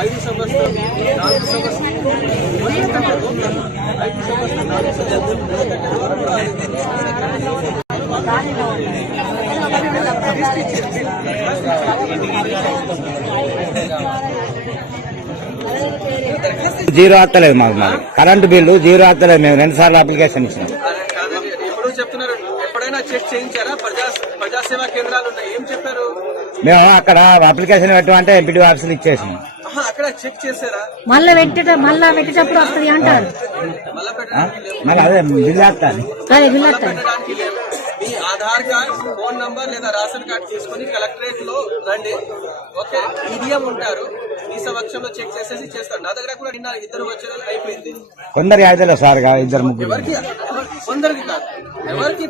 5 సంవత్సరం 4 సంవత్సరం 5 సంవత్సరం 4 జీరో వస్తలేదు మాకు కరెంటు బిల్లు జీరో వస్తలేదు. మేము 2 సార్లు అప్లికేషన్ ఇచ్చినాం. ఎప్పుడు చెప్తున్నారు? ఎప్పుడైనా చెక్ చేయించారా? ప్రజాసేవా కేంద్రాలు ఉన్నాయి, ఏం చెప్పారు? మేము అక్కడ అప్లికేషన్ పెట్టమంటే ఎంపీడీ ఆఫీసులు ఇచ్చేసినాం. అక్కడ చెక్ చేశారా? మళ్ళా పెట్టేటప్పుడు వస్తుంది అంటారు. మళ్ళీ అదే బిల్లు వస్తుంది. పెట్టడానికి లేదు. మీ ఆధార్ కార్డ్, ఫోన్ నంబర్ లేదా రేషన్ కార్డు తీసుకుని కలెక్టరేట్ లో రండి. ఓకే, ఈడిఎం ఉంటారు, ఈ సమక్షంలో చెక్ చేసేసి చేస్తారు. నా దగ్గర కూడా నిన్న 2 వచ్చారు, అయిపోయింది. కొందరు అయితే సార్ 2-3 ఎవరికి? కొందరికి కాదు, ఎవరికి?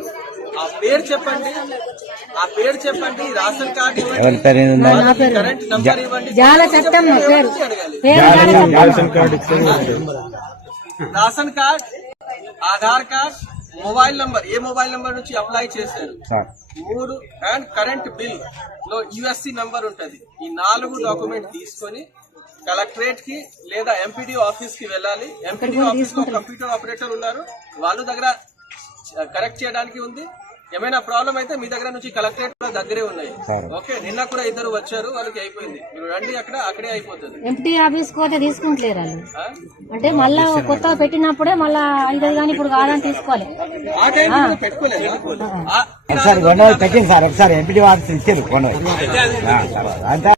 ఆ పేరు చెప్పండి, ఆ పేరు చెప్పండి, రేషన్ కార్డు ఇవ్వండి, కరెంట్ నంబర్ ఇవ్వండి, ration card, Aadhaar card, mobile number, ఏ మొబైల్ నంబర్ నుంచి అప్లై చేశారు 3, అండ్ కరెంట్ బిల్ లో యూఎస్సి నంబర్ ఉంటది. ఈ 4 డాక్యుమెంట్ తీసుకొని కలెక్టరేట్ కి లేదా ఎంపీడీ ఆఫీస్ కి వెళ్ళాలి. ఎంపీడీ ఆఫీస్ లో కంప్యూటర్ ఆపరేటర్ ఉన్నారు, వాళ్ళ దగ్గర కరెక్ట్ చేయడానికి ఉంది. ఏమైనా ప్రాబ్లం అయితే మీ దగ్గర నుంచి కలెక్టరేట్ కూడా దగ్గరే ఉన్నాయి. ఓకే, నిన్న కూడా 2 వచ్చారు, వాళ్ళకి అయిపోయింది. మీరు రండి, అక్కడే అయిపోతుంది. ఎంపీ ఆఫీస్ పోతే తీసుకుంటలేరు అంటే మళ్ళా కొత్త పెట్టినప్పుడే మళ్ళా అయితే కానీ ఇప్పుడు కాదని తీసుకోవాలి. ఆ టైం పెట్టుకోలేదు ఒకసారి ఎంపీడీ ఆఫీస్ ఇచ్చారు.